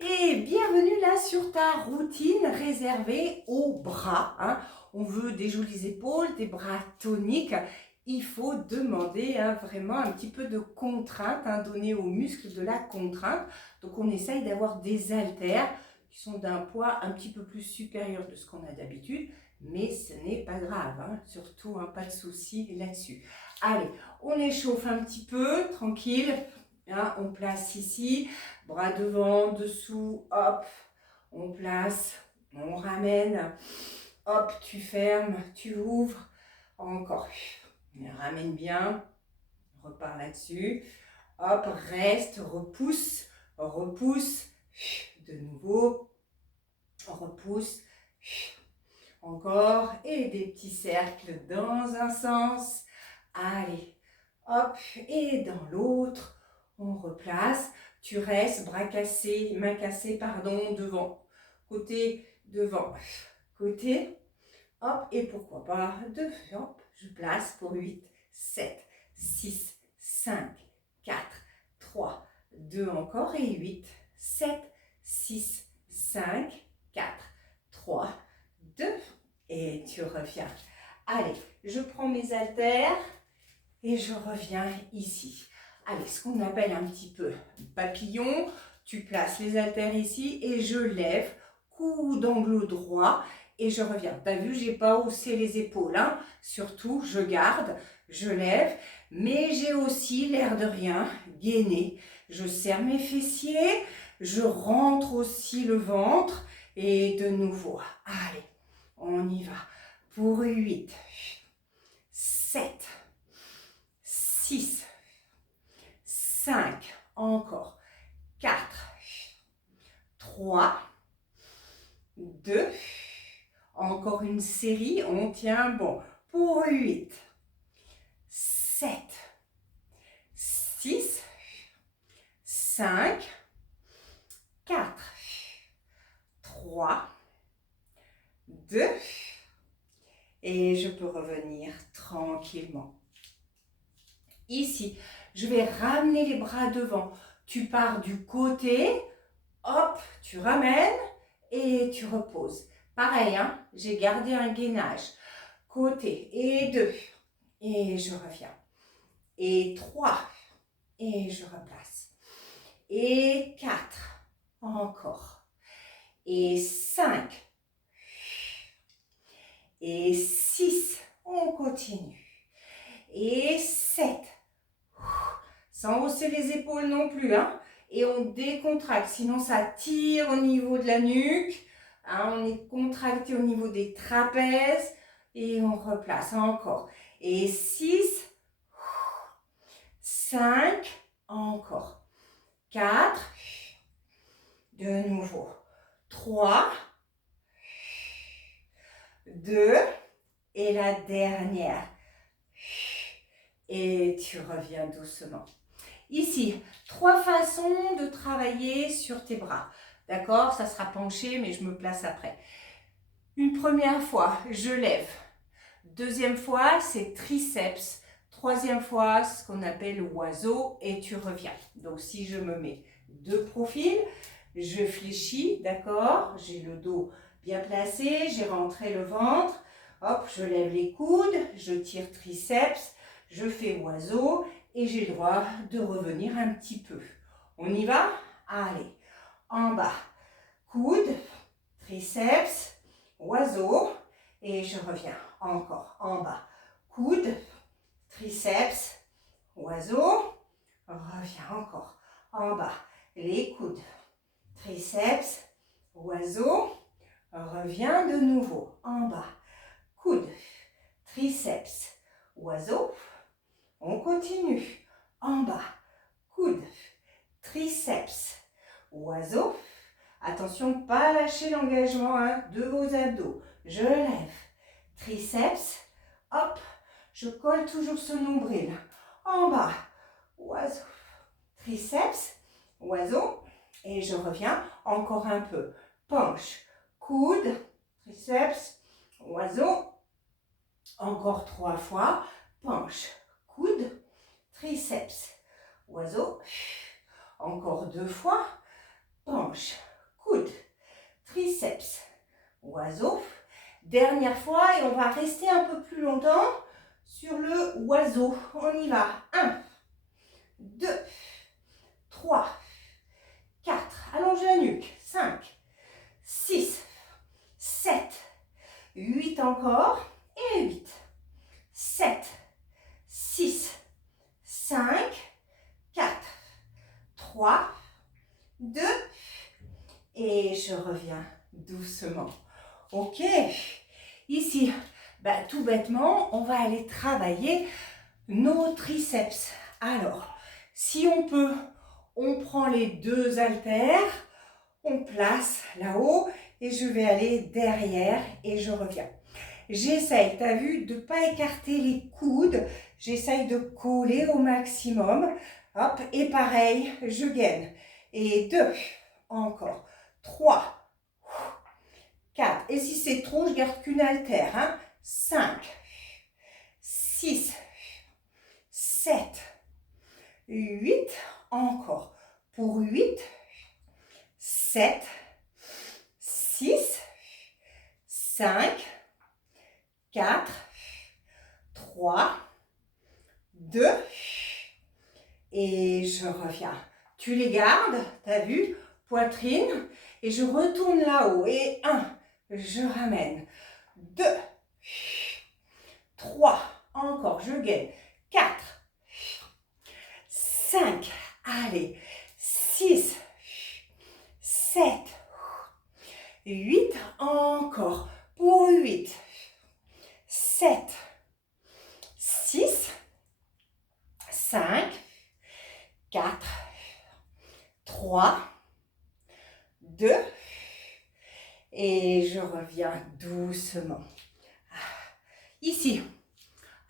Et bienvenue là sur ta routine réservée aux bras. On veut des jolies épaules, des bras toniques. Il faut demander vraiment un petit peu de contrainte, donner aux muscles de la contrainte. Donc on essaye d'avoir des haltères qui sont d'un poids un petit peu plus supérieur de ce qu'on a d'habitude. Mais ce n'est pas grave, surtout pas de souci là-dessus. Allez, on échauffe un petit peu, tranquille. On place ici, bras devant, dessous, hop, on place, on ramène, hop, tu fermes, tu ouvres, encore, ramène bien, repars là-dessus, hop, reste, repousse, repousse, de nouveau, repousse, encore, et des petits cercles dans un sens, allez, hop, et dans l'autre, on replace, tu restes, bras cassés, mains cassées, pardon, devant, côté, devant, côté, hop, et pourquoi pas, deux, hop, je place pour 8, 7, 6, 5, 4, 3, 2 encore, et 8, 7, 6, 5, 4, 3, 2, et tu reviens. Allez, je prends mes haltères et je reviens ici. Allez, ce qu'on appelle un petit peu papillon, tu places les haltères ici et je lève, coude d'angle droit et je reviens. Tu as vu, j'ai pas haussé les épaules, surtout je garde, je lève, mais j'ai aussi l'air de rien, gainé. Je serre mes fessiers, je rentre aussi le ventre et de nouveau. Allez, on y va pour 8, 7, 6, 5, encore, 4, 3, 2, encore une série, on tient bon, pour 8, 7, 6, 5, 4, 3, 2, et je peux revenir tranquillement. Ici, je vais ramener les bras devant. Tu pars du côté, hop, tu ramènes et tu reposes. Pareil, j'ai gardé un gainage. Côté, et 2, et je reviens. Et 3, et je replace. Et 4, encore. Et 5, et 6, on continue. Et 7, sans hausser les épaules non plus, et on décontracte, sinon ça tire au niveau de la nuque, on est contracté au niveau des trapèzes, et on replace encore, et 6, 5, encore, 4, de nouveau, 3, 2, et la dernière, et tu reviens doucement. Ici, 3 façons de travailler sur tes bras. D'accord? Ça sera penché, mais je me place après. Une première fois, je lève. Deuxième fois, c'est triceps. Troisième fois, ce qu'on appelle oiseau, et tu reviens. Donc, si je me mets de profil, je fléchis, d'accord? J'ai le dos bien placé, j'ai rentré le ventre. Hop, je lève les coudes, je tire triceps, je fais oiseau et j'ai le droit de revenir un petit peu. On y va? Allez, en bas, coude, triceps, oiseau et je reviens encore en bas. Coude, triceps, oiseau, reviens encore en bas. Les coudes, triceps, oiseau, reviens de nouveau en bas. Coude, triceps, oiseau, on continue. En bas, coude, triceps, oiseau. Attention, pas lâcher l'engagement de vos abdos. Je lève, triceps, hop, je colle toujours ce nombril. En bas, oiseau, triceps, oiseau. Et je reviens encore un peu. Penche, coude, triceps, oiseau. Encore 3 fois. Penche, coude, triceps, oiseau. Encore 2 fois. Penche, triceps. Oiseau. Dernière fois et on va rester un peu plus longtemps sur le oiseau. On y va. 1, 2, 3, 4. Allongez la nuque. 5, 6, 7, 8 encore. Et 8, 7, 6, 5, 4, 3, 2. Et je reviens doucement. Ok. Ici, tout bêtement, on va aller travailler nos triceps. Alors, si on peut, on prend les 2 haltères, on place là-haut et je vais aller derrière et je reviens. J'essaye, tu as vu, de ne pas écarter les coudes. J'essaye de coller au maximum. Hop, et pareil, je gaine. Et 2, encore. 3, 4. Et si c'est trop, je garde qu'une haltère. 5, 6, 7, 8. Encore. Pour 8, 7, 6, 5, 4, 3, 2, et je reviens. Tu les gardes, tu as vu, poitrine, et je retourne là-haut. Et 1, je ramène. 2, 3, encore, je gagne. 4, 5, allez, 6, 7, 8, encore, pour 8, 7, 6, 5, 4, 3, 2, et je reviens doucement. Ici,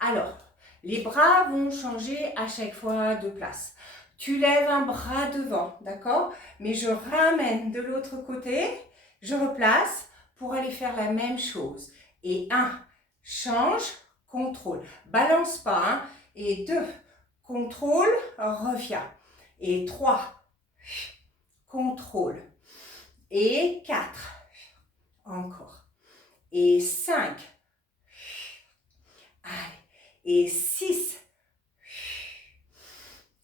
alors, les bras vont changer à chaque fois de place. Tu lèves un bras devant, d'accord? Mais je ramène de l'autre côté, je replace pour aller faire la même chose. Et 1, change, contrôle. Balance pas, Et 2, contrôle, reviens. Et 3, contrôle. Et 4, encore. Et 5, allez. Et 6,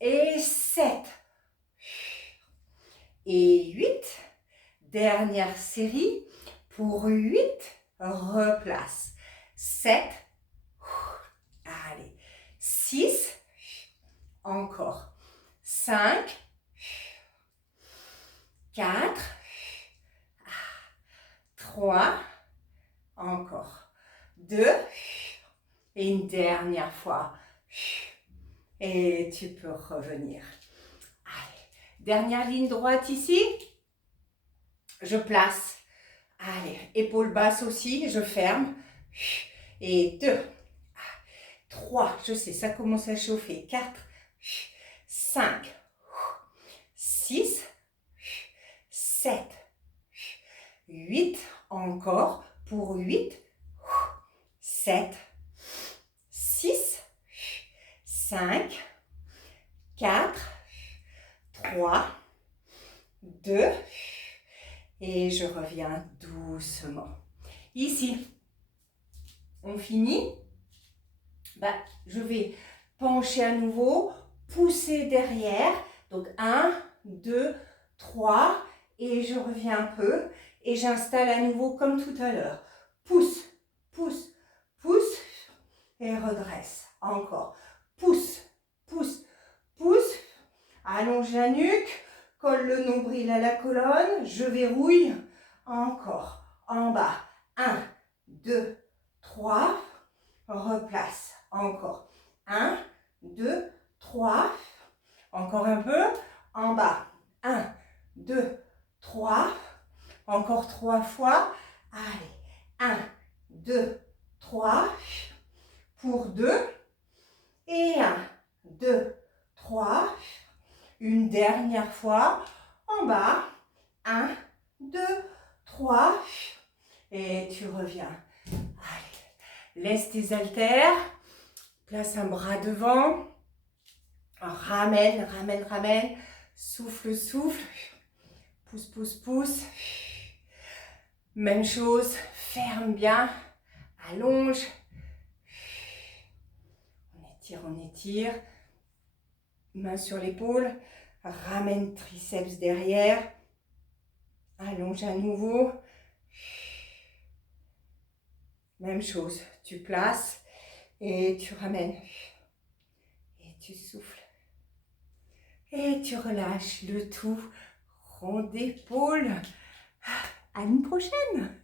et 7, et 8. Dernière série. Pour 8, replace. 7, allez. 6, encore. 5, 4, 3, encore. 2, et une dernière fois. Et tu peux revenir. Allez, dernière ligne droite ici. Je place. Allez, épaule basse aussi, je ferme. Et 2, 3, je sais, ça commence à chauffer. 4, 5, 6, 7, 8, encore pour 8, 7, 6, 5, 4, 3, 2, et je reviens doucement. Ici, on finit. Je vais pencher à nouveau, pousser derrière. Donc 1, 2, 3, et je reviens un peu. Et j'installe à nouveau comme tout à l'heure. Pousse, pousse, pousse, et redresse. Encore. Pousse, pousse, pousse. Allonge la nuque, colle le nombril à la colonne, je verrouille. Encore. En bas. 1, 2, 3. Replace. Encore. 1, 2, 3. Encore un peu. En bas. 1, 2, 3. Encore 3 fois. Allez. 1, 2, 3. Pour 2. Et 1, 2, 3. Une dernière fois. En bas. 1, 2, 3. Et tu reviens. Allez. Laisse tes haltères. Place un bras devant. Ramène, ramène, ramène. Souffle, souffle. Pousse, pousse, pousse. Même chose, ferme bien, allonge. On étire. Main sur l'épaule, ramène triceps derrière. Allonge à nouveau. Même chose, tu places et tu ramènes. Et tu souffles. Et tu relâches le tout. Rond d'épaule. À une prochaine.